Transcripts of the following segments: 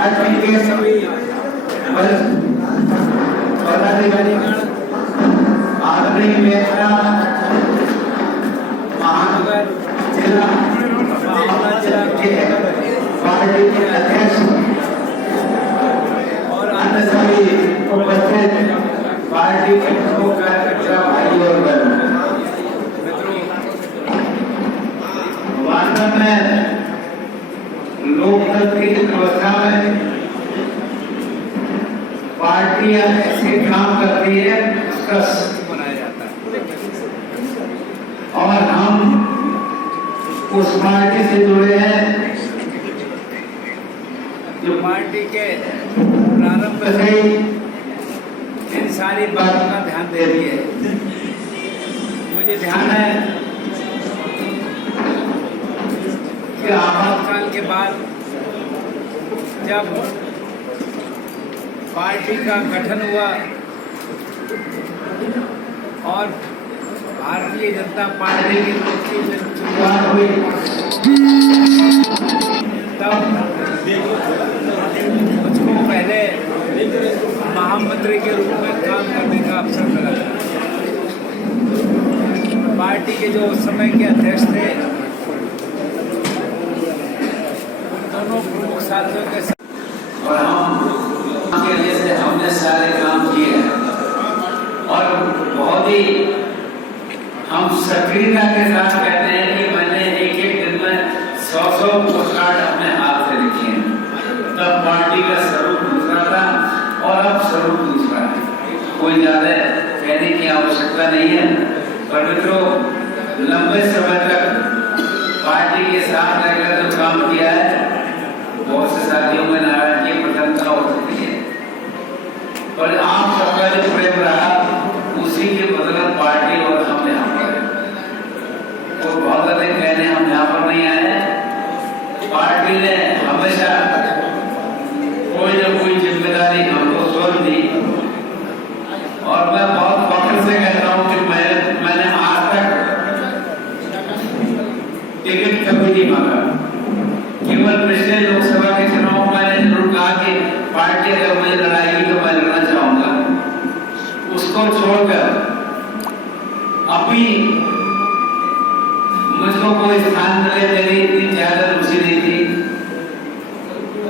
Party के सभी पदाधिकारीगण, आदरणीय मेहरा महानगर जिला के पार्टी के अध्यक्ष और अन्य सभी उपस्थित पार्टी के प्रमुख कार्यकर्ता भाई और बहनों, वास्तव में लोकतंत्र की व्यवस्था में पार्टियां ऐसे काम करती है उसका बनाया जाता है और हम उस पार्टी से जुड़े हैं जो पार्टी के प्रारंभ से ही इन सारी बातों का ध्यान दे रही है। मुझे ध्यान है कि आपातकाल के बाद जब पार्टी का गठन हुआ और भारतीय जनता पार्टी की शुरुआत हुई, तब मुझको पहले महामंत्री के रूप में काम करने का अवसर मिला। पार्टी के जो उस समय के अध्यक्ष थे, दोनों प्रमुख साथियों के साथ और हम के लिए से हमने सारे काम किए हैं और बहुत ही हम सक्रियता के साथ कहते हैं कि मैंने एक दिन में 100 पोस्टकार्ड अपने हाथ से लिखे हैं। तब पार्टी का स्वरूप दूसरा था और अब स्वरूप दूसरा है। कोई ज्यादा कहने की आवश्यकता नहीं है। पर मित्रों, लंबे समय तक पार्टी के साथ रहकर जो काम किया है, बहुत से साथियों में नाराजगी प्रशंसा हो सकती है, पर आप सबका जो प्रेम रहा उसी के बदौलत पार्टी और हम यहाँ पर हैं। तो बहुत अधिक कहने हम यहाँ पर नहीं आए। पार्टी ने हमेशा कोई न कोई जिम्मेदारी हमको सौंप दी और मैं बहुत फख्र से कहता हूँ कि मैंने आज तक टिकट कभी नहीं मांगा। केवल पिछले लोकसभा के चुनाव में मैंने जरूर कहा कि पार्टी अगर मुझे लड़ाएगी तो मैं लड़ना चाहूंगा। उसको छोड़कर अभी मुझको कोई स्थान मिले मेरी इतनी ज्यादा रुचि नहीं थी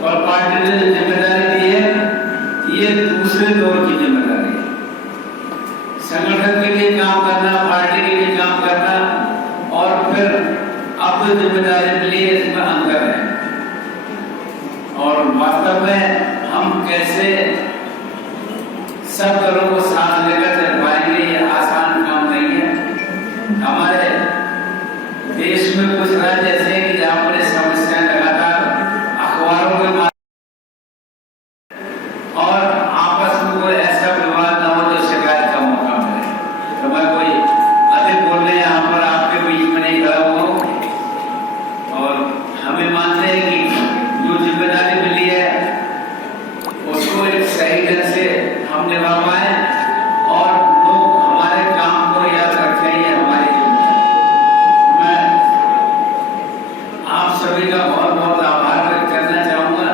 और पार्टी ने जो जिम्मेदारी दी है ये दूसरे दौर की जिम्मेदारी है। संगठन के लिए काम करना, पार्टी के लिए काम करना और फिर अब जो जिम्मेदारी मिली है इसमें अंतर है। और वास्तव में हम कैसे सब दलों को साथ लेकर चल पाएंगे ये आसान काम नहीं है। हमारे देश में कुछ राज्य ऐसे हैं कि जहाँ पर समस्याएं लगातार अखबारों के और आपस में कोई ऐसा विवाद ना हो जो शिकायत का मौका मिले। तो मैं कोई अधिक बोलने यहाँ पर आपके बीच में नहीं खड़ा हुआ हूँ और हमें मानते हैं कि जो जिम्मेदारी मिली है उसको एक सही ढंग से हम निभा पाए और लोग हमारे काम को याद रखें, ये हमारी जिम्मेदारी। मैं आप सभी का बहुत बहुत आभार व्यक्त करना चाहूंगा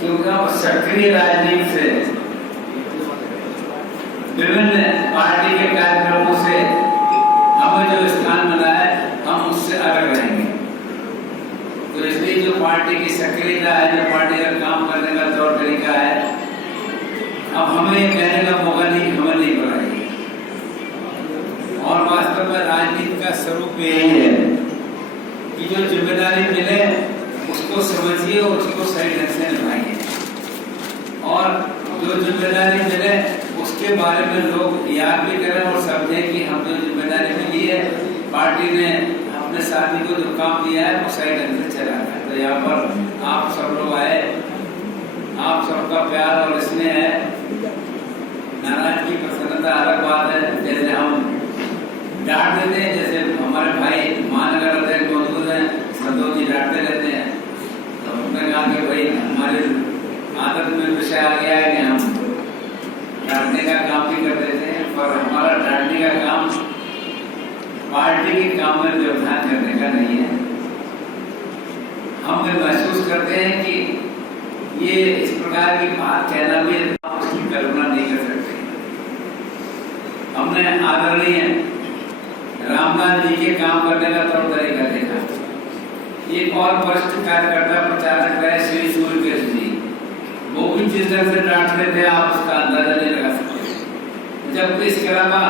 क्योंकि हम सक्रिय राजनीति से, विभिन्न पार्टी के कार्यक्रमों से हमें जो स्थान मिला है हम उससे अलग रहेंगे। तो इसलिए जो पार्टी की सक्रियता है, जो पार्टी का काम करने का तौर तरीका है, अब हमें ये कहने का मौका नहीं, हमें नहीं बढ़ाएगी। और वास्तव में राजनीति का स्वरूप यही है कि जो जिम्मेदारी मिले उसको समझिए और उसको सही ढंग से निभाइए और जो जिम्मेदारी मिले उसके बारे में लोग याद भी करें और समझें कि हम जो जिम्मेदारी मिली है, पार्टी ने अपने साथी को जो काम दिया है वो सही ढंग से चला है। तो यहाँ पर आप सब लोग आए, आप सबका प्यार और स्नेह है। नाराजगी प्रसन्नता अलग बात है। जैसे हम डांट देते हैं, जैसे हमारे भाई महानगर अध्यक्ष मौजूद हैं, संतोष जी डांटते रहते हैं, तो हमने कहा कि भाई हमारे आदत में विषय आ गया है कि हम डांटने का काम भी कर देते हैं, पर हमारा डांटने का काम पार्टी के काम में व्यवधान करने का नहीं है। हम महसूस करते हैं कि ये की बात कहना भी आप उसकी कल्पना नहीं कर सकते। हमने आदरणीय रामनाथ जी के काम करने का तौर तरीका देखा। एक और वरिष्ठ कार्यकर्ता प्रचारक रहे श्री सूर्यकेश जी, वो भी जिस तरह से डांटते थे आप उसका अंदाजा नहीं लगा सकते। जबकि इसके अलावा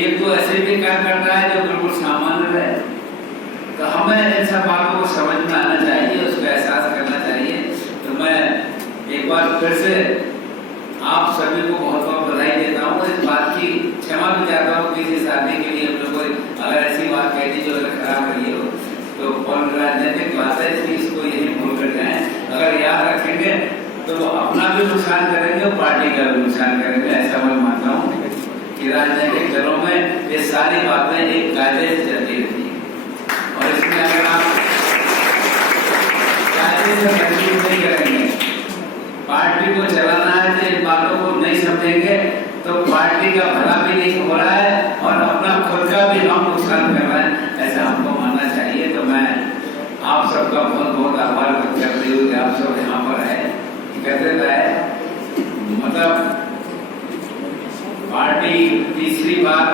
एक तो ऐसे भी कार्यकर्ता है जो बिल्कुल सामान्य है। तो हमें इन सब बातों को समझ में आना चाहिए, उसका एहसास करना चाहिए। तो मैं एक बार फिर से आप सभी को बहुत बहुत बधाई देता हूँ। इस बात की क्षमा भी चाहता हूँ कि इस शादी के लिए हम लोग को अगर ऐसी बात कह दी जो अगर खराब रही हो तो कौन राजनीतिक बात है, इसलिए इसको यही भूल कर जाए। अगर याद रखेंगे तो अपना भी नुकसान करेंगे और पार्टी का भी नुकसान करेंगे। ऐसा मैं मानता हूँ कि राजनीतिक दलों में ये सारी बातें एक कायदे से चलती रहती है और इसमें अगर आप कायदे से महसूस नहीं करेंगे, पार्टी को चलाना है तो इन बातों को नहीं समझेंगे तो पार्टी का भला भी नहीं हो रहा है और अपना खुद का भी हम नुकसान कर रहे हैं, ऐसा हमको मानना चाहिए। तो मैं आप सबका बहुत बहुत आभार व्यक्त करते हुए आप सब यहाँ पर है एकत्रित है। मतलब पार्टी तीसरी बार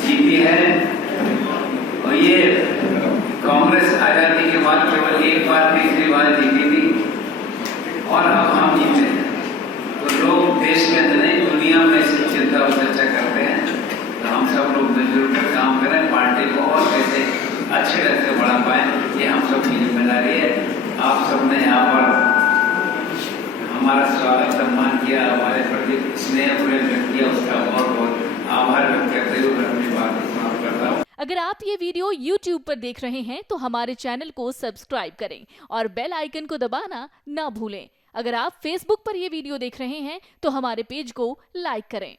जीती है और ये कांग्रेस आजादी के बाद केवल एक बार तीसरी बार जीती थी और अब हम जीते हैं। तो लोग देश के अंदर नहीं दुनिया में इसकी चिंता और चर्चा करते हैं। तो हम सब लोग मिलजुल कर काम करें, पार्टी को और कैसे अच्छे ढंग से बढ़ा पाए, ये हम सब की जिम्मेदारी है। आप सबने यहाँ पर हमारा स्वागत सम्मान किया, हमारे प्रति स्नेह प्रेम व्यक्त किया, उसका बहुत बहुत आभार व्यक्त करते हुए अपनी बात समाप्त करता हूँ। अगर आप ये वीडियो YouTube पर देख रहे हैं तो हमारे चैनल को सब्सक्राइब करें और बेल आइकन को दबाना ना भूलें। अगर आप Facebook पर ये वीडियो देख रहे हैं तो हमारे पेज को लाइक करें।